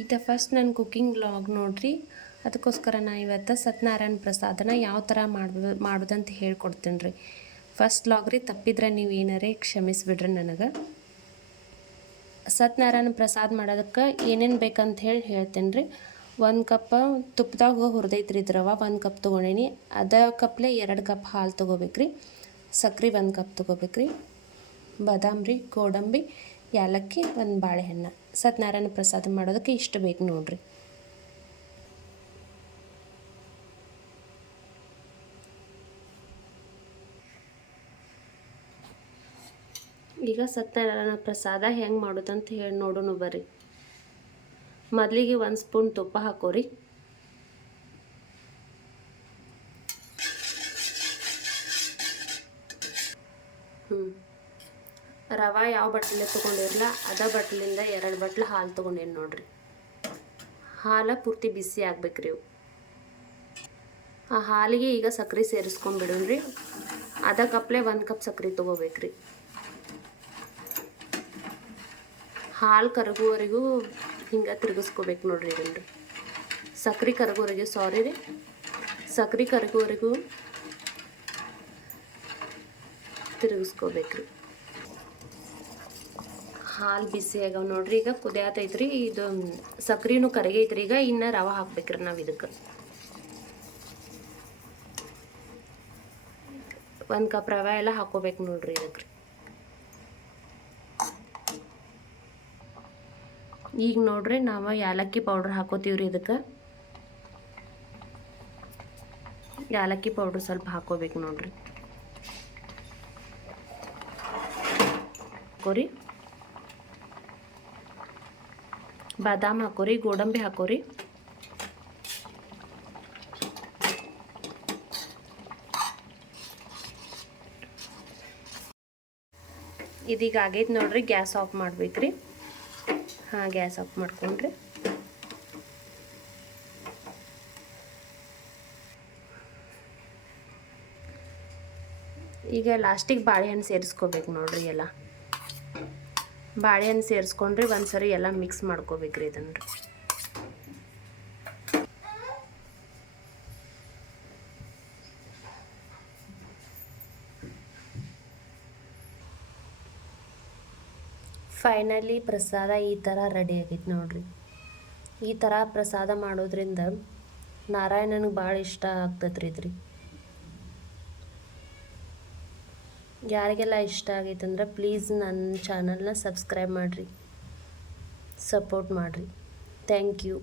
ಇದು ಫಸ್ಟ್ ನನ್ನ cooking vlog ನೋಡ್ರಿ. ಅದಕ್ಕೋಸ್ಕರ ನಾ ಇವತ್ತು ಸತ್ಯನಾರಾಯಣ ಪ್ರಸಾದನ ಯಾವ ಥರ ಮಾಡೋದಂತ ಹೇಳ್ಕೊಡ್ತೀನಿ ರೀ. ಫಸ್ಟ್ ವ್ಲಾಗ್ ರೀ, ತಪ್ಪಿದ್ರೆ ನೀವು ಏನಾರೇ ಕ್ಷಮಿಸಿಬಿಡ್ರಿ ನನಗೆ. ಸತ್ಯನಾರಾಯಣ ಪ್ರಸಾದ ಮಾಡೋದಕ್ಕೆ ಏನೇನು ಬೇಕಂತ ಹೇಳ್ತೀನಿ ರೀ. 1 ಕಪ್ ತುಪ್ಪದಾಗ ಹುರಿದೈತ್ರಿ ರವ 1 ಕಪ್ ತೊಗೊಂಡೀನಿ. ಅದೇ ಕಪ್ಲೆ 2 ಕಪ್ ಹಾಲು ತೊಗೋಬೇಕ್ರಿ. ಸಕ್ರೆ 1 ಕಪ್ ತೊಗೋಬೇಕ್ರಿ. ಬಾದಾಮ್ ರೀ, ಗೋಡಂಬಿ, ಏಲಕ್ಕಿ, 1 ಬಾಳೆಹಣ್ಣು. ಸತ್ಯನಾರಾಯಣ ಪ್ರಸಾದ ಮಾಡೋದಕ್ಕೆ ಇಷ್ಟು ಬೇಕು ನೋಡ್ರಿ. ಈಗ ಸತ್ಯನಾರಾಯಣ ಪ್ರಸಾದ ಹೆಂಗೆ ಮಾಡೋದಂತ ಹೇಳಿ ನೋಡೋಣ ಬರ್ರಿ. ಮೊದಲಿಗೆ 1 ಸ್ಪೂನ್ ತುಪ್ಪ ಹಾಕೋರಿ. ರವೆ ಯಾವ ಬಟ್ಲೆ ತೊಗೊಂಡಿರಲ್ಲ ಅದೇ ಬಟ್ಲಿಂದ 2 ಬಟ್ಲು ಹಾಲು ತೊಗೊಂಡೇನು ನೋಡ್ರಿ. ಹಾಲು ಪೂರ್ತಿ ಬಿಸಿ ಆಗ್ಬೇಕ್ರಿ ಇವು. ಆ ಹಾಲಿಗೆ ಈಗ ಸಕ್ಕರೆ ಸೇರಿಸ್ಕೊಂಡ್ಬಿಡೋಣ್ರಿ. ಅದೇ ಕಪ್ಲೆ 1 ಕಪ್ ಸಕ್ಕರೆ ತೊಗೋಬೇಕ್ರಿ. ಹಾಲು ಕರಗುವವರೆಗೂ ಹಿಂಗೆ ತಿರುಗಿಸ್ಕೋಬೇಕು ನೋಡ್ರಿ ಇದನ್ನು ರೀ. ಸಕ್ಕರೆ ಕರಗುವವರೆಗೂ ಸಕ್ಕರೆ ಕರಗುವವರೆಗೂ ತಿರುಗಿಸ್ಕೋಬೇಕ್ರಿ. ಹಾಲು ಬಿಸಿ ಆಗ್ಯಾವ ನೋಡ್ರಿ. ಈಗ ಕುದಿಯತೈತ್ರಿ. ಇದು ಸಕ್ರೆನೂ ಕರಗೈತ್ರಿ. ಈಗ ಇನ್ನು ರವೆ ಹಾಕ್ಬೇಕ್ರಿ ನಾವು ಇದಕ್ಕೆ. 1 ಕಪ್ ರವೆ ಎಲ್ಲ ಹಾಕೋಬೇಕು ನೋಡ್ರಿ ಇದಕ್ಕೆ. ಈಗ ನೋಡ್ರಿ ನಾವು ಏಲಕ್ಕಿ ಪೌಡ್ರ್ ಹಾಕೋತೀವ್ರಿ ಇದಕ್ಕೆ. ಏಲಕ್ಕಿ ಪೌಡ್ರ್ ಸ್ವಲ್ಪ ಹಾಕೋಬೇಕು ನೋಡ್ರಿ. ಹಾಕೋರಿ, ಬಾದಾಮ್ ಹಾಕೋರಿ, ಗೋಡಂಬಿ ಹಾಕೋರಿ. ಇದೀಗ ಆಗೈತೆ ನೋಡ್ರಿ. ಗ್ಯಾಸ್ ಆಫ್ ಮಾಡ್ಬೇಕ್ರಿ. ಹಾಂ, ಗ್ಯಾಸ್ ಆಫ್ ಮಾಡ್ಕೊಂಡ್ರಿ. ಈಗ ಲಾಸ್ಟಿಗೆ ಬಾಳೆಹಣ್ಣು ಸೇರಿಸ್ಕೋಬೇಕು ನೋಡ್ರಿ. ಎಲ್ಲ ಬಾಳೆಹಣ್ಣು ಸೇರಿಸ್ಕೊಂಡ್ರಿ ಒಂದ್ಸರಿ ಎಲ್ಲ ಮಿಕ್ಸ್ ಮಾಡ್ಕೋಬೇಕ್ರಿ ಇದನ್ನು ರೀ. ಫೈನಲಿ ಪ್ರಸಾದ ಈ ಥರ ರೆಡಿ ಆಗೈತೆ ನೋಡ್ರಿ. ಈ ಥರ ಪ್ರಸಾದ ಮಾಡೋದ್ರಿಂದ ನಾರಾಯಣನಿಗೆ ಭಾಳ ಇಷ್ಟ ಆಗ್ತೈತ್ರಿ ಇದ್ರಿ. ಯಾರಿಗೆಲ್ಲ ಇಷ್ಟ ಆಗೈತಂದ್ರೆ ಪ್ಲೀಸ್ ನನ್ನ ಚಾನಲ್ನ ಸಬ್ಸ್ಕ್ರೈಬ್ ಮಾಡಿರಿ, ಸಪೋರ್ಟ್ ಮಾಡಿರಿ. Thank you.